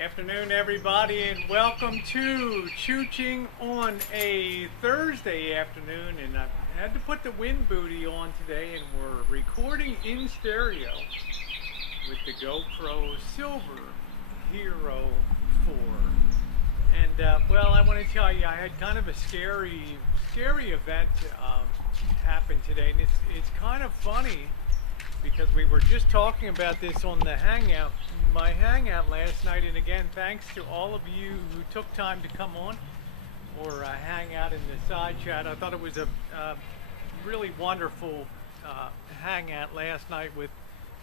Afternoon, everybody, and welcome to Choochin on a Thursday afternoon. And I had to put the wind booty on today, and we're recording in stereo with the GoPro Silver Hero 4. And well, I want to tell you, I had kind of a scary event happen today, and it's kind of funny because we were just talking about this on the Hangout, my Hangout last night. And again, thanks to all of you who took time to come on or hang out in the side chat. I thought it was a really wonderful Hangout last night with,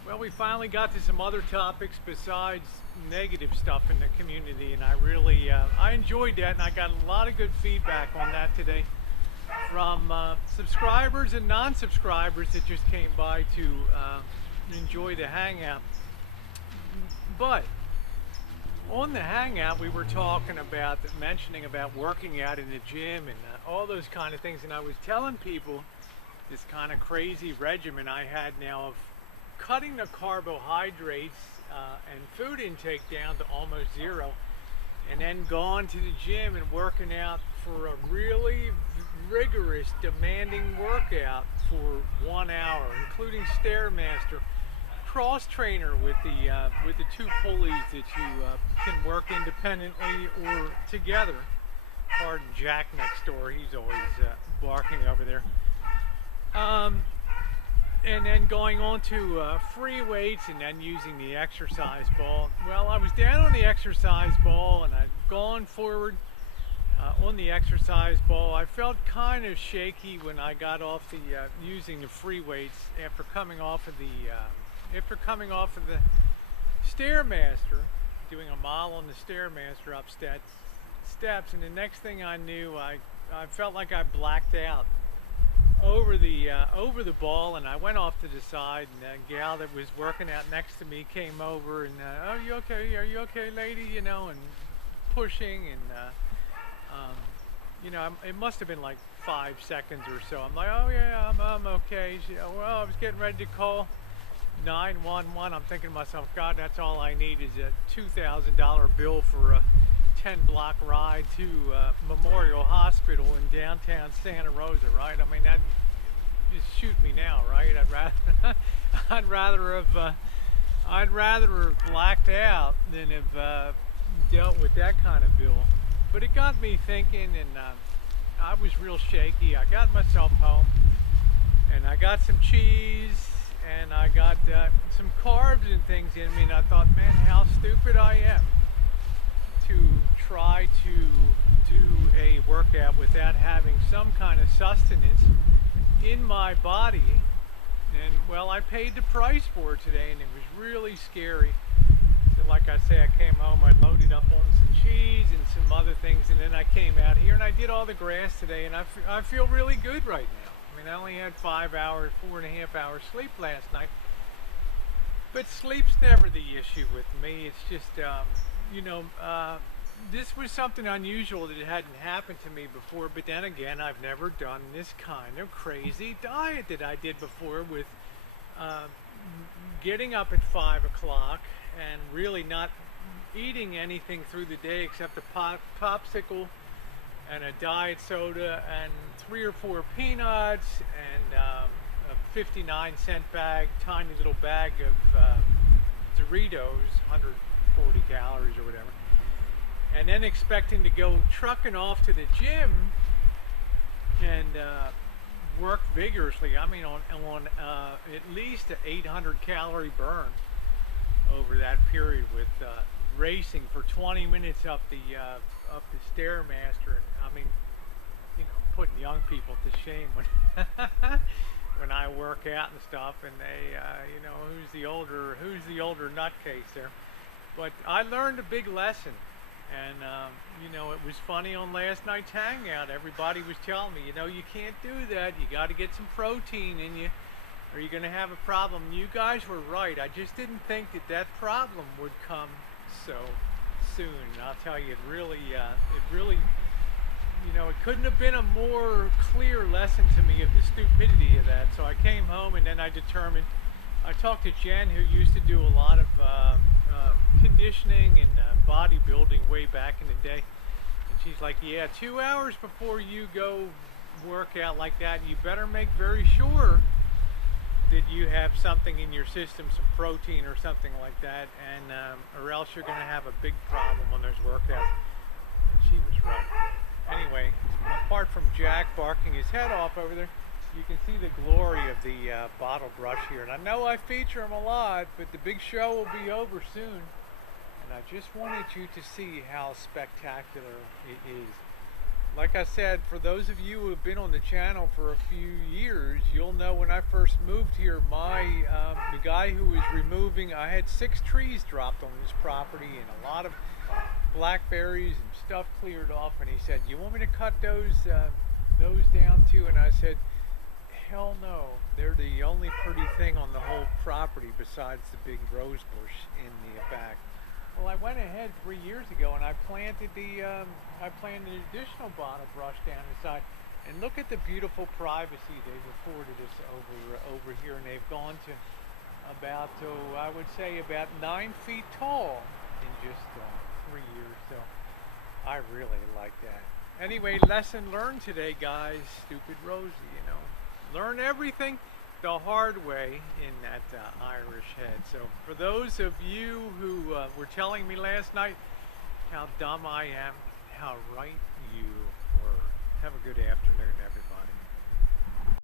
well, we finally got to some other topics besides negative stuff in the community, and I really, I enjoyed that, and I got a lot of good feedback on that today from subscribers and non-subscribers that just came by to enjoy the Hangout. But on the Hangout, we were talking about, mentioning about working out in the gym and all those kind of things, and I was telling people this kind of crazy regimen I had now of cutting the carbohydrates and food intake down to almost zero, and then going to the gym and working out for a really rigorous, demanding workout for 1 hour, including Stairmaster, cross trainer with the two pulleys that you can work independently or together. Pardon Jack next door; he's always barking over there. And then going on to free weights, and then using the exercise ball. Well, I was down on the exercise ball, and I'd gone forward on the exercise ball. I felt kind of shaky when I got off the using the free weights after coming off of the Stairmaster, doing a mile on the Stairmaster up steps, and the next thing I knew, I felt like I blacked out over the ball, and I went off to the side, and a gal that was working out next to me came over and oh, you okay? Are you okay, lady? You know, and pushing, and you know, it must have been like 5 seconds or so. I'm like, oh yeah, I'm okay. She, well, I was getting ready to call 911. I'm thinking to myself, God, that's all I need is a $2,000 bill for a 10-block ride to Memorial Hospital in downtown Santa Rosa, right? I mean, that just shoot me now, right? I'd rather have blacked out than have dealt with that kind of bill. But it got me thinking, and I was real shaky. I got myself home, and I got some cheese, and I got some carbs and things in me, and I thought, man, how stupid I am to try to do a workout without having some kind of sustenance in my body. And well, I paid the price for it today, and it was really scary. So like I say, I came home, I loaded up on some cheese and some other things, and then I came out here and I did all the grass today, and I feel really good right now. I mean, I only had 5 hours, 4.5 hours sleep last night, but sleep's never the issue with me. It's just you know, this was something unusual that hadn't happened to me before, but then again, I've never done this kind of crazy diet that I did before with getting up at 5 o'clock and really not eating anything through the day except a popsicle and a diet soda and 3 or 4 peanuts and a 59-cent bag, tiny little bag of Doritos, 140 calories or whatever, and then expecting to go trucking off to the gym and work vigorously. I mean, on at least an 800 calorie burn over that period with racing for 20 minutes up the Stairmaster. I mean, you know, putting young people to shame when when I work out and stuff, and they, you know, who's the older nutcase there. But I learned a big lesson, and you know, it was funny on last night's Hangout. Everybody was telling me, you know, you can't do that. You got to get some protein in you, or you're going to have a problem. You guys were right. I just didn't think that problem would come so soon. And I'll tell you, it really, you know, it couldn't have been a more clear lesson to me of the stupidity of that. So I came home, and then I determined. I talked to Jen, who used to do a lot of conditioning and bodybuilding way back in the day. And she's like, yeah, 2 hours before you go work out like that, you better make very sure that you have something in your system, some protein or something like that, and or else you're going to have a big problem on those workouts. And she was right. Anyway, apart from Jack barking his head off over there, you can see the glory of the bottle brush here. And I know I feature them a lot, but the big show will be over soon. And I just wanted you to see how spectacular it is. Like I said, for those of you who have been on the channel for a few years, you'll know when I first moved here, the guy who was removing, I had 6 trees dropped on this property and a lot of blackberries and stuff cleared off, and he said, you want me to cut those down too? And I said, hell no, they're the only pretty thing on the whole property besides the big rose bush in the back. Well, I went ahead 3 years ago and I planted an additional bottle brush down the side, and look at the beautiful privacy they've afforded us over here, and they've gone to about, I would say about 9 feet tall in just 3 years. So I really like that. Anyway, lesson learned today, guys. Stupid Rosie, you know. Learn everything the hard way in that Irish head. So for those of you who were telling me last night how dumb I am, how right you were. Have a good afternoon, everybody.